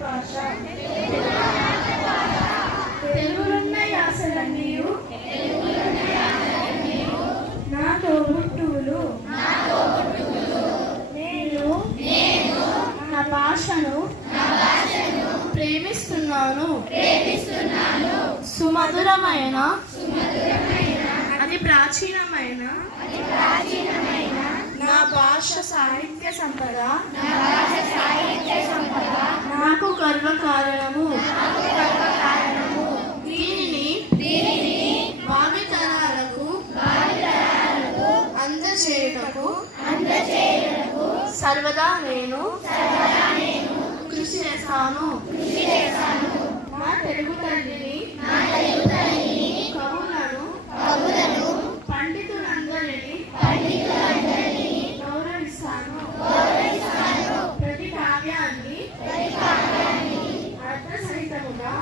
మాతృభాష. తెలుగులున్న యాసలన్నీయు నా తోబుట్టువులు. నేను నా భాషను ప్రేమిస్తున్నాను. సుమధురమైన అతి ప్రాచీనమైన నా భాష సాహిత్య సంపద నాకు గర్వకారణము. దీనిని భావితరాలకు అందచేయుటకు సర్వదా నేను కృషి చేస్తాను. నా తెలుగు తల్లిని కవులను పండితులందరినీ గౌరవిస్తాను. ప్రతి కావ్యాన్ని అర్థసహితముగా